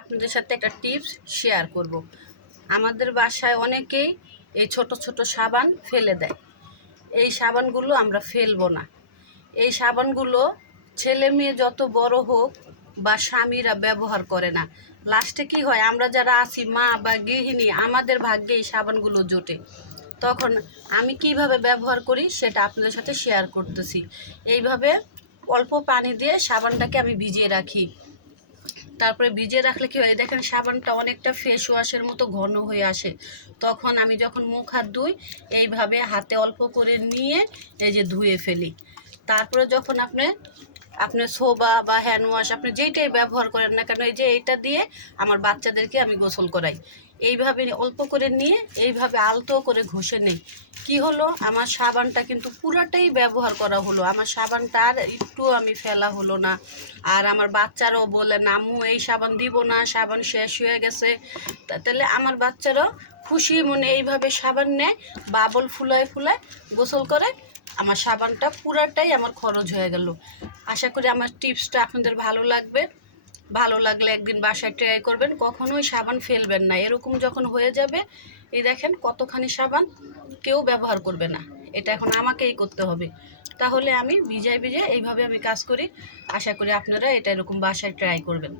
আপনাদের সাথে একটা টিপস শেয়ার করব। আমাদের বাসায় অনেকেই এই ছোট ছোট সাবান ফেলে দেয়। এই সাবানগুলো আমরা ফেলবো না। এই সাবানগুলো ছেলে মেয়ে যত বড় হোক বা স্বামীরা ব্যবহার করে না। লাস্টে কি হয়, আমরা যারা আছি মা বা গৃহিণী, আমাদের ভাগ্যে এই সাবানগুলো জোটে। তখন আমি কিভাবে ব্যবহার করি সেটা আপনাদের সাথে শেয়ার করতেছি। এইভাবে অল্প পানি দিয়ে সাবানটাকে আমি ভিজিয়ে রাখি। তারপরে ভিজিয়ে রাখলে কী হয়, দেখেন সাবানটা অনেকটা ফেস ওয়াশের মতো ঘন হয়ে আসে। তখন আমি যখন মুখ হাত ধুই, এইভাবে হাতে অল্প করে নিয়ে এই যে ধুয়ে ফেলি। তারপরে যখন আপনি সোবা বা হ্যান্ড ওয়াশ আপনি যেইটাই ব্যবহার করেন না কেন, এই যে এইটা দিয়ে আমার বাচ্চাদেরকে আমি গোসল করাই। এইভাবে অল্প করে নিয়ে এইভাবে আলতো করে ঘষে নেই। কি হলো, আমার সাবানটা কিন্তু পুরাটাই ব্যবহার করা হলো। আমার সাবানটা আর একটু আমি ফেলা হলো না। আর আমার বাচ্চারাও বলে না আম্মু এই সাবান দিব না, সাবান শেষ হয়ে গেছে। তাহলে আমার বাচ্চারাও খুশি মনে এইভাবে সাবান নেয়, বাবল ফুলায় ফুলায় গোসল করে। আমার সাবানটা পুরাটাই আমার খরচ হয়ে গেল। আশা করি আমার টিপসটা আপনাদের ভালো লাগবে। ভালো লাগলে একদিন বাসায় ট্রাই করবেন, কখনোই সাবান ফেলবেন না। এরকম যখন হয়ে যাবে, এই দেখেন কতখানি সাবান, কেউ ব্যবহার করবে না। এটা এখন আমাকেই করতে হবে। তাহলে আমি ভিজায় ভিজায় এইভাবে আমি কাজ করি। আশা করি আপনারা এটা এরকম বাসায় ট্রাই করবেন।